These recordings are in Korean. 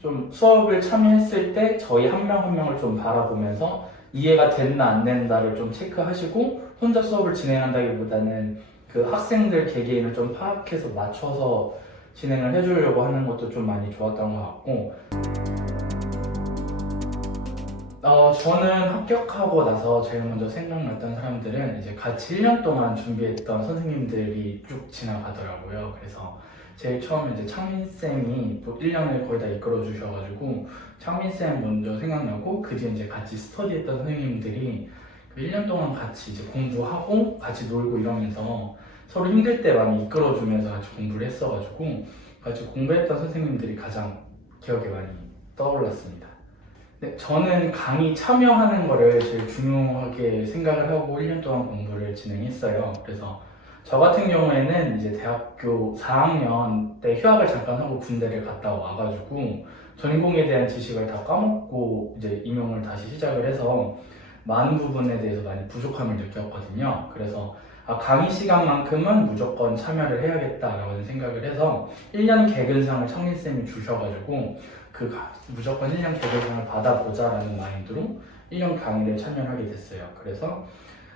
좀 수업을 참여했을 때 저희 한 명 한 명을 좀 바라보면서 이해가 됐나 안 됐나를 좀 체크하시고 혼자 수업을 진행한다기보다는 그 학생들 개개인을 좀 파악해서 맞춰서 진행을 해주려고 하는 것도 좀 많이 좋았던 것 같고, 저는 합격하고 나서 제일 먼저 생각났던 사람들은 이제 같이 1년 동안 준비했던 선생님들이 쭉 지나가더라고요. 그래서 제일 처음에 이제 창민쌤이 1년을 거의 다 이끌어 주셔가지고 창민쌤 먼저 생각나고, 그 뒤에 이제 같이 스터디했던 선생님들이 그 1년 동안 같이 이제 공부하고 같이 놀고 이러면서 서로 힘들 때 많이 이끌어주면서 같이 공부를 했어가지고 같이 공부했던 선생님들이 가장 기억에 많이 떠올랐습니다. 네, 저는 강의 참여하는 거를 제일 중요하게 생각을 하고 1년 동안 공부를 진행했어요. 그래서 저 같은 경우에는 이제 대학교 4학년 때 휴학을 잠깐 하고 군대를 갔다 와가지고 전공에 대한 지식을 다 까먹고 이제 임용을 다시 시작을 해서 많은 부분에 대해서 많이 부족함을 느꼈거든요. 그래서 강의 시간만큼은 무조건 참여를 해야겠다라고 생각을 해서 1년 개근상을 창민쌤이 주셔가지고 무조건 1년 개근상을 받아보자라는 마인드로 1년 강의를 참여하게 됐어요. 그래서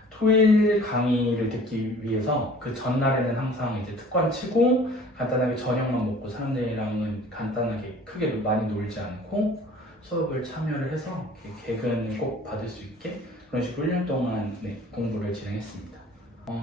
토일 강의를 듣기 위해서 그 전날에는 항상 이제 특관 치고 간단하게 저녁만 먹고 사람들이랑은 간단하게 크게 많이 놀지 않고 수업을 참여를 해서 개근을 꼭 받을 수 있게 그런 식으로 1년 동안 공부를 진행했습니다.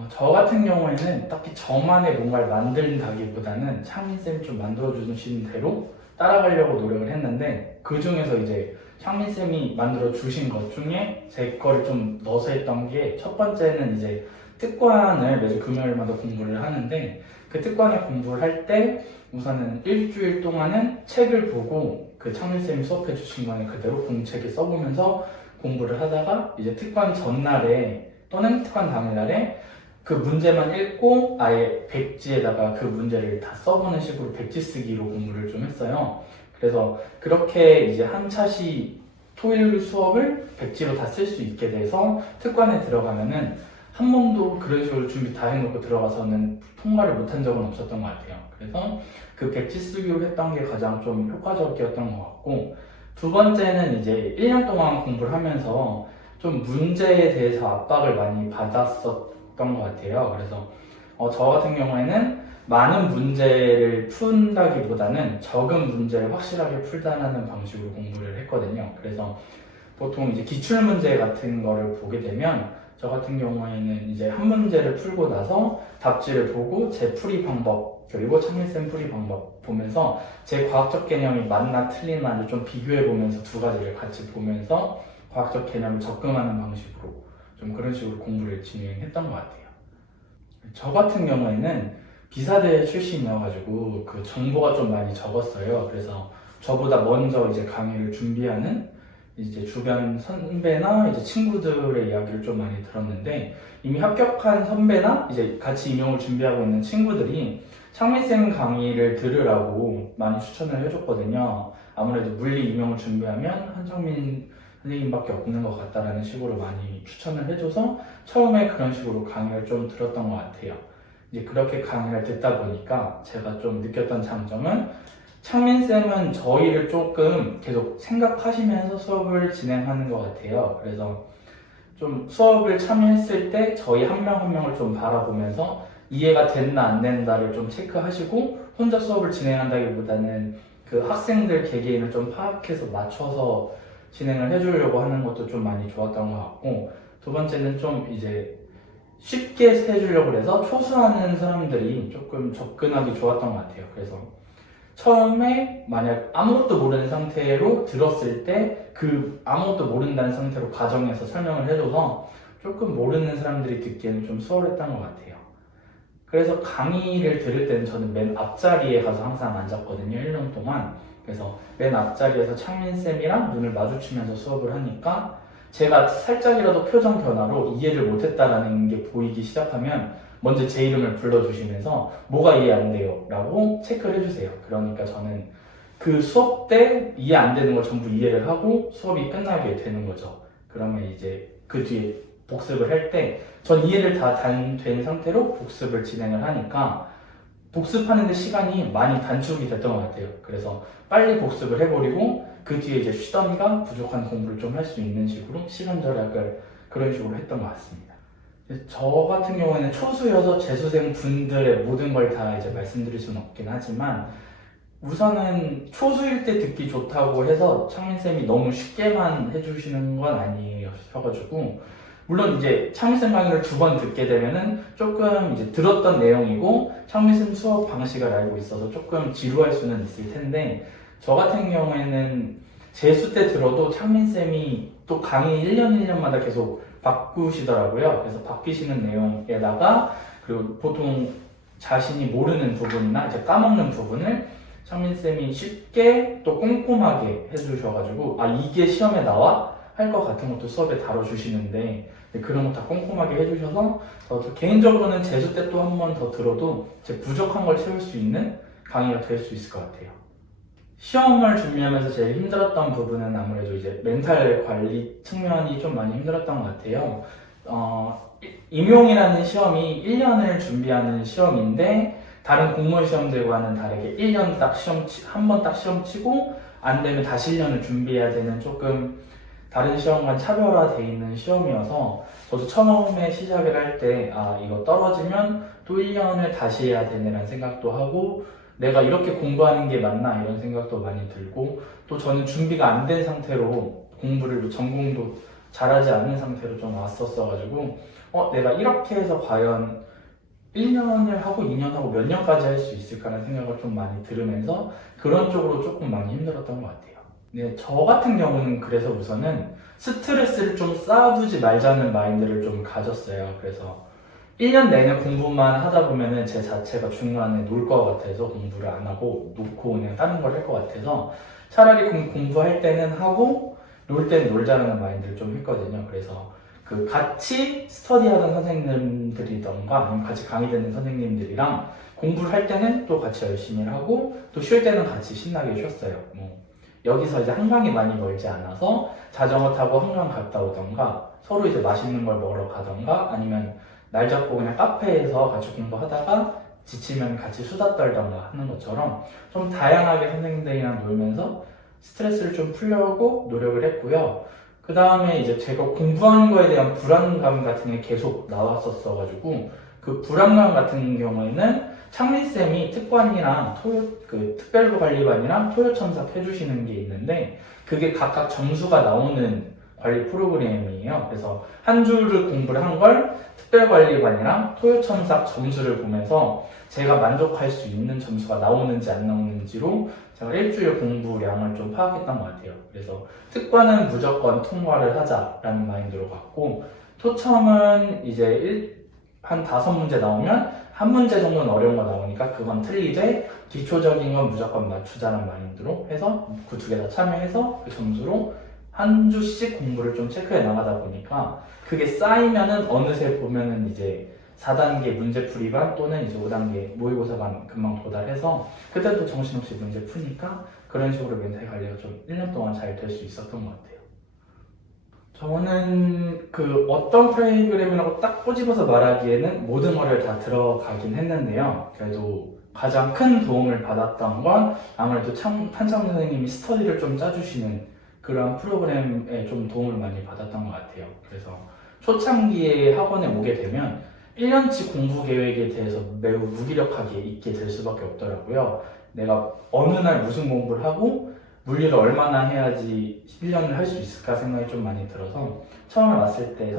저 같은 경우에는 딱히 저만의 뭔가를 만든다기보다는 창민쌤이 좀 만들어주신 대로 따라가려고 노력을 했는데, 그 중에서 이제 창민쌤이 만들어 주신 것 중에 제 거를 좀 넣어서 했던 게, 첫 번째는 이제 특관을 매주 금요일마다 공부를 하는데, 그 특관을 공부를 할 때 우선은 일주일 동안은 책을 보고 그 창민쌤이 수업해 주신 거는 그대로 공책에 써보면서 공부를 하다가 이제 특관 전날에 또는 특관 당일날에 그 문제만 읽고 아예 백지에다가 그 문제를 다 써보는 식으로 백지 쓰기로 공부를 좀 했어요. 그래서 그렇게 이제 한 차시 토일 수업을 백지로 다 쓸 수 있게 돼서 특관에 들어가면은 한 번도 그런 식으로 준비 다 해놓고 들어가서는 통과를 못한 적은 없었던 것 같아요. 그래서 그 백지 쓰기로 했던 게 가장 좀 효과적이었던 것 같고, 두 번째는 이제 1년 동안 공부를 하면서 좀 문제에 대해서 압박을 많이 받았었던 것 같아요. 그래서 저 같은 경우에는 많은 문제를 푼다기보다는 적은 문제를 확실하게 풀다라는 방식으로 공부를 했거든요. 그래서 보통 이제 기출문제 같은 거를 보게 되면 저 같은 경우에는 이제 한 문제를 풀고 나서 답지를 보고 제 풀이 방법 그리고 창민쌤 풀이 방법 보면서 제 과학적 개념이 맞나 틀리나를 좀 비교해 보면서 두 가지를 같이 보면서 과학적 개념을 접근하는 방식으로 좀 그런 식으로 공부를 진행했던 것 같아요. 저 같은 경우에는 비사대 출신이어가지고 그 정보가 좀 많이 적었어요. 그래서 저보다 먼저 이제 강의를 준비하는 이제 주변 선배나 이제 친구들의 이야기를 좀 많이 들었는데, 이미 합격한 선배나 이제 같이 임용을 준비하고 있는 친구들이 창민쌤 강의를 들으라고 많이 추천을 해줬거든요. 아무래도 물리 임용을 준비하면 한창민 선생님밖에 없는 것 같다라는 식으로 많이 추천을 해줘서 처음에 그런 식으로 강의를 좀 들었던 것 같아요. 이제 그렇게 강의를 듣다 보니까 제가 좀 느꼈던 장점은, 창민쌤은 저희를 조금 계속 생각하시면서 수업을 진행하는 것 같아요. 그래서 좀 수업을 참여했을 때 저희 한 명 한 명을 좀 바라보면서 이해가 됐나 안 된다를 좀 체크하시고 혼자 수업을 진행한다기보다는 그 학생들 개개인을 좀 파악해서 맞춰서 진행을 해주려고 하는 것도 좀 많이 좋았던 것 같고, 두 번째는 좀 이제 쉽게 해주려고 해서 초수하는 사람들이 조금 접근하기 좋았던 것 같아요. 그래서 처음에 만약 아무것도 모르는 상태로 들었을 때 그 아무것도 모른다는 상태로 가정해서 설명을 해줘서 조금 모르는 사람들이 듣기에는 좀 수월했던 것 같아요. 그래서 강의를 들을 때는 저는 맨 앞자리에 가서 항상 앉았거든요, 1년 동안. 그래서 맨 앞자리에서 창민쌤이랑 눈을 마주치면서 수업을 하니까 제가 살짝이라도 표정 변화로 이해를 못했다라는 게 보이기 시작하면 먼저 제 이름을 불러주시면서 뭐가 이해 안 돼요? 라고 체크를 해주세요. 그러니까 저는 그 수업 때 이해 안 되는 걸 전부 이해를 하고 수업이 끝나게 되는 거죠. 그러면 이제 그 뒤에 복습을 할 때 전 이해를 다 된 상태로 복습을 진행을 하니까 복습하는 데 시간이 많이 단축이 됐던 것 같아요. 그래서 빨리 복습을 해버리고 그 뒤에 이제 쉬더니가 부족한 공부를 좀 할 수 있는 식으로 시간 절약을 그런 식으로 했던 것 같습니다. 저 같은 경우에는 초수여서 재수생 분들의 모든 걸 다 이제 말씀드릴 수는 없긴 하지만 우선은 초수일 때 듣기 좋다고 해서 창민쌤이 너무 쉽게만 해주시는 건 아니셔가지고 물론 이제 창민쌤 강의를 2번 듣게 되면은 조금 이제 들었던 내용이고 창민쌤 수업 방식을 알고 있어서 조금 지루할 수는 있을 텐데 저 같은 경우에는 재수 때 들어도 창민쌤이 또 강의 1년 1년마다 계속 바꾸시더라고요. 그래서 바뀌시는 내용에다가 그리고 보통 자신이 모르는 부분이나 이제 까먹는 부분을 창민쌤이 쉽게 또 꼼꼼하게 해주셔가지고 아 이게 시험에 나와? 할 것 같은 것도 수업에 다뤄주시는데 그런 거 다 꼼꼼하게 해주셔서 저도 개인적으로는 재수 때 또 한 번 더 들어도 제 부족한 걸 채울 수 있는 강의가 될 수 있을 것 같아요. 시험을 준비하면서 제일 힘들었던 부분은 아무래도 이제 멘탈 관리 측면이 좀 많이 힘들었던 것 같아요. 임용이라는 시험이 1년을 준비하는 시험인데 다른 공무원 시험들과는 다르게 1년 딱 한 번 딱 시험 치고 안 되면 다시 1년을 준비해야 되는 조금 다른 시험과 차별화되어 있는 시험이어서 저도 처음에 시작을 할 때 아 이거 떨어지면 또 1년을 다시 해야 되네라는 생각도 하고 내가 이렇게 공부하는 게 맞나 이런 생각도 많이 들고 또 저는 준비가 안 된 상태로 공부를 전공도 잘하지 않는 상태로 좀 왔었어가지고 내가 이렇게 해서 과연 1년을 하고 2년 하고 몇 년까지 할 수 있을까라는 생각을 좀 많이 들으면서 그런 쪽으로 조금 많이 힘들었던 것 같아요. 네, 저 같은 경우는 그래서 우선은 스트레스를 좀 쌓아두지 말자는 마인드를 좀 가졌어요. 그래서 1년 내내 공부만 하다 보면은 제 자체가 중간에 놀 것 같아서 공부를 안 하고 놓고 그냥 다른 걸 할 것 같아서 차라리 공부할 때는 하고 놀 때는 놀자라는 마인드를 좀 했거든요. 그래서 그 같이 스터디하던 선생님들이던가 아니면 같이 강의 듣는 선생님들이랑 공부를 할 때는 또 같이 열심히 하고 또 쉴 때는 같이 신나게 쉬었어요. 여기서 이제 한강이 많이 멀지 않아서 자전거 타고 한강 갔다 오던가 서로 이제 맛있는 걸 먹으러 가던가 아니면 날 잡고 그냥 카페에서 같이 공부하다가 지치면 같이 수다 떨던가 하는 것처럼 좀 다양하게 선생님들이랑 놀면서 스트레스를 좀 풀려고 노력을 했고요. 그 다음에 이제 제가 공부하는 거에 대한 불안감 같은 게 계속 나왔었어가지고 그 불안감 같은 경우에는 창민쌤이 특관이랑 특별관리반이랑 토요첨삭 해주시는 게 있는데 그게 각각 점수가 나오는 관리 프로그램이에요. 그래서 한 주를 공부를 한 걸 특별관리반이랑 토요첨삭 점수를 보면서 제가 만족할 수 있는 점수가 나오는지 안 나오는지로 제가 일주일 공부량을 좀 파악했던 것 같아요. 그래서 특관은 무조건 통과를 하자라는 마인드로 갔고 토첨은 이제 한 5문제 나오면 한 문제 정도는 어려운 거 나오니까 그건 틀리되 기초적인 건 무조건 맞추자는 마인드로 해서 그 2개 다 참여해서 그 점수로 한 주씩 공부를 좀 체크해 나가다 보니까 그게 쌓이면은 어느새 보면은 이제 4단계 문제풀이반 또는 이제 5단계 모의고사반 금방 도달해서 그때도 정신없이 문제 푸니까 그런 식으로 멘탈 관리가 좀 1년 동안 잘 될 수 있었던 것 같아요. 저는 그 어떤 프로그램이라고 딱 꼬집어서 말하기에는 모든 거를 다 들어가긴 했는데요. 그래도 가장 큰 도움을 받았던 건 아무래도 한창민 선생님이 스터디를 좀 짜주시는 그런 프로그램에 좀 도움을 많이 받았던 것 같아요. 그래서 초창기에 학원에 오게 되면 1년치 공부 계획에 대해서 매우 무기력하게 있게 될 수밖에 없더라고요. 내가 어느 날 무슨 공부를 하고 물리를 얼마나 해야지 1년을 할 수 있을까 생각이 좀 많이 들어서 처음에 왔을 때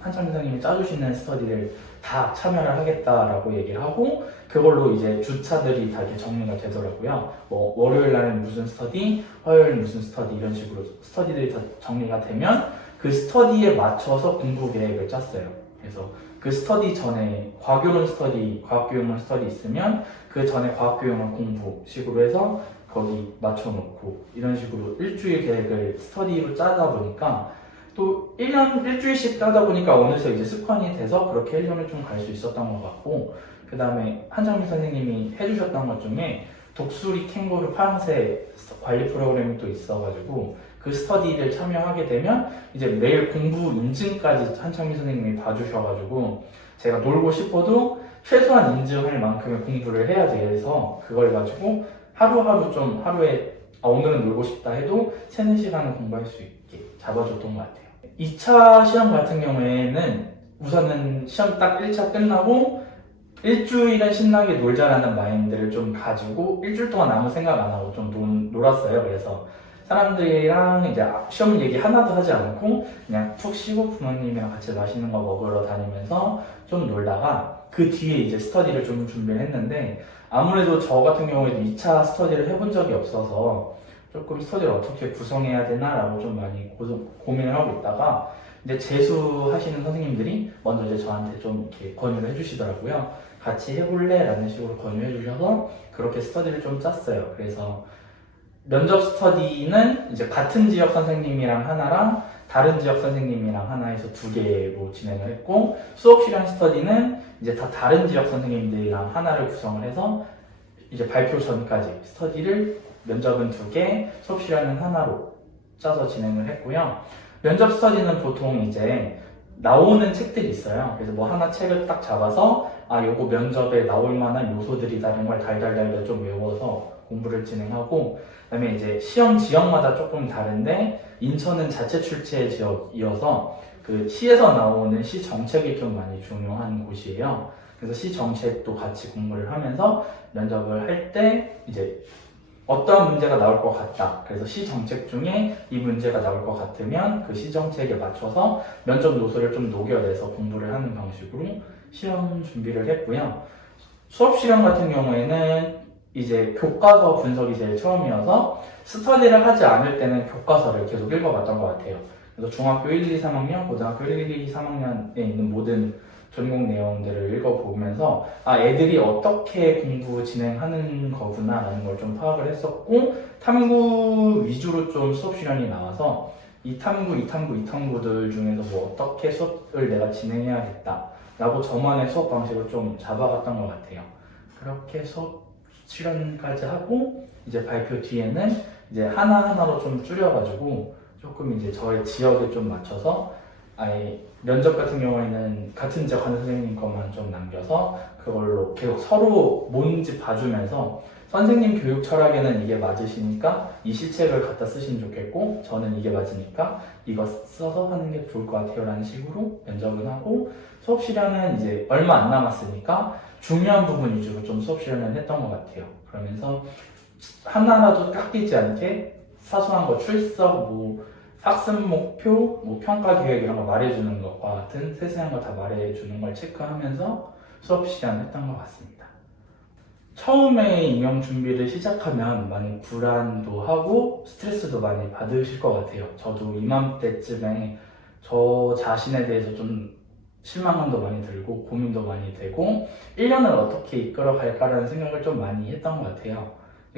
한창민 선생님이 짜주시는 스터디를 다 참여를 하겠다라고 얘기를 하고 그걸로 이제 주차들이 다 이렇게 정리가 되더라고요. 뭐 월요일 날은 무슨 스터디, 화요일 무슨 스터디 이런 식으로 스터디들이 다 정리가 되면 그 스터디에 맞춰서 공부 계획을 짰어요. 그래서 그 스터디 전에 과학교양 스터디 있으면 그 전에 과학교양을 공부식으로 해서 거기 맞춰놓고 이런 식으로 일주일 계획을 스터디로 짜다 보니까 또 1년 일주일씩 짜다 보니까 어느새 이제 습관이 돼서 그렇게 1년을 좀 갈 수 있었던 것 같고 그 다음에 한정민 선생님이 해주셨던 것 중에 독수리 캥거루 파란색 관리 프로그램이 또 있어가지고 그 스터디를 참여하게 되면 이제 매일 공부 인증까지 한창민 선생님이 봐주셔가지고 제가 놀고 싶어도 최소한 인증할 만큼의 공부를 해야 돼서 그걸 가지고 하루하루 좀 하루에 오늘은 놀고 싶다 해도 3-4시간은 공부할 수 있게 잡아줬던 것 같아요. 2차 시험 같은 경우에는 우선은 시험 딱 1차 끝나고 일주일은 신나게 놀자라는 마인드를 좀 가지고 일주일 동안 아무 생각 안 하고 좀 놀았어요. 그래서 사람들이랑 이제 시험 얘기 하나도 하지 않고 그냥 푹 쉬고 부모님이랑 같이 맛있는 거 먹으러 다니면서 좀 놀다가 그 뒤에 이제 스터디를 좀 준비를 했는데 아무래도 저 같은 경우에도 2차 스터디를 해본 적이 없어서 조금 스터디를 어떻게 구성해야 되나라고 좀 많이 고민을 하고 있다가 이제 재수하시는 선생님들이 먼저 이제 저한테 좀 이렇게 권유를 해주시더라고요. 같이 해볼래? 라는 식으로 권유해 주셔서 그렇게 스터디를 좀 짰어요. 그래서 면접 스터디는 이제 같은 지역 선생님이랑 하나랑 다른 지역 선생님이랑 하나 해서 2개로 진행을 했고 수업 실현 스터디는 이제 다 다른 지역 선생님들이랑 하나를 구성을 해서 이제 발표 전까지 스터디를 면접은 2개, 수업 실현은 하나로 짜서 진행을 했고요. 면접 스터디는 보통 이제 나오는 책들이 있어요. 그래서 뭐 하나 책을 딱 잡아서 요거 면접에 나올 만한 요소들이라는 걸 달달달 좀 외워서 공부를 진행하고 그다음에 이제 시험 지역마다 조금 다른데 인천은 자체 출제 지역이어서 그 시에서 나오는 시 정책이 좀 많이 중요한 곳이에요. 그래서 시 정책도 같이 공부를 하면서 면접을 할 때 이제 어떠한 문제가 나올 것 같다. 그래서 시 정책 중에 이 문제가 나올 것 같으면 그 시 정책에 맞춰서 면접 요소를 좀 녹여내서 공부를 하는 방식으로 시험 준비를 했고요. 수업 실험 같은 경우에는 이제 교과서 분석이 제일 처음이어서 스터디를 하지 않을 때는 교과서를 계속 읽어봤던 것 같아요. 그래서 중학교 1, 2, 3학년, 고등학교 1, 2, 3학년에 있는 모든 전공 내용들을 읽어보면서 애들이 어떻게 공부 진행하는 거구나 라는 걸 좀 파악을 했었고 탐구 위주로 좀 수업 실현이 나와서 이 탐구들 중에서 뭐 어떻게 수업을 내가 진행해야겠다 라고 저만의 수업 방식을 좀 잡아갔던 것 같아요. 그렇게 수업 실현까지 하고 이제 발표 뒤에는 이제 하나하나로 좀 줄여가지고 조금 이제 저의 지역에 좀 맞춰서 아예 면접 같은 경우에는 같은 지역 하는 선생님 것만 좀 남겨서 그걸로 계속 서로 뭔지 봐주면서 선생님 교육 철학에는 이게 맞으시니까 이 시책을 갖다 쓰시면 좋겠고 저는 이게 맞으니까 이거 써서 하는 게 좋을 것 같아요 라는 식으로 면접은 하고 수업 실현은 이제 얼마 안 남았으니까 중요한 부분 위주로 좀 수업 실현을 했던 것 같아요. 그러면서 하나라도 깎이지 않게 사소한 거 출석, 뭐 학습 목표, 뭐 평가 계획 이런 거 말해주는 것과 같은 세세한 거 다 말해주는 걸 체크하면서 수업 실현했던 것 같습니다. 처음에 임용 준비를 시작하면 많이 불안도 하고 스트레스도 많이 받으실 것 같아요. 저도 이맘때쯤에 저 자신에 대해서 좀 실망감도 많이 들고 고민도 많이 되고 1년을 어떻게 이끌어갈까라는 생각을 좀 많이 했던 것 같아요.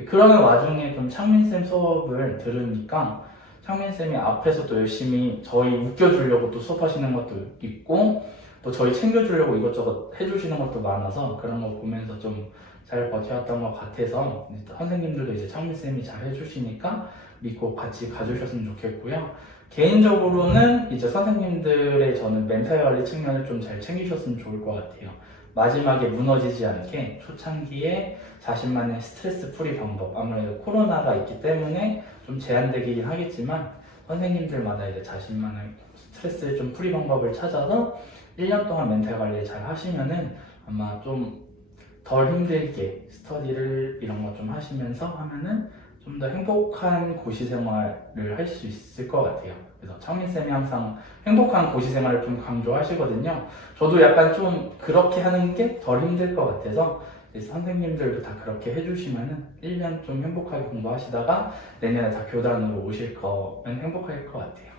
그러는 와중에 좀 창민쌤 수업을 들으니까 창민쌤이 앞에서 또 열심히 저희 웃겨주려고 또 수업하시는 것도 있고 또 저희 챙겨주려고 이것저것 해주시는 것도 많아서 그런 거 보면서 좀 잘 버텨왔던 것 같아서 선생님들도 이제 창민쌤이 잘 해주시니까 믿고 같이 가주셨으면 좋겠고요. 개인적으로는 이제 선생님들의 저는 멘탈 관리 측면을 좀 잘 챙기셨으면 좋을 것 같아요. 마지막에 무너지지 않게 초창기에 자신만의 스트레스 풀이 방법, 아무래도 코로나가 있기 때문에 좀 제한되긴 하겠지만 선생님들마다 이제 자신만의 스트레스 좀 풀이 방법을 찾아서 1년 동안 멘탈 관리 잘 하시면은 아마 좀 덜 힘들게 스터디를 이런 거 좀 하시면서 하면은 좀 더 행복한 고시 생활을 할 수 있을 것 같아요. 그래서 창민쌤이 항상 행복한 고시 생활을 좀 강조하시거든요. 저도 약간 좀 그렇게 하는 게 덜 힘들 것 같아서 선생님들도 다 그렇게 해주시면은 1년 좀 행복하게 공부하시다가 내년에 다 교단으로 오실 거면 행복할 것 같아요.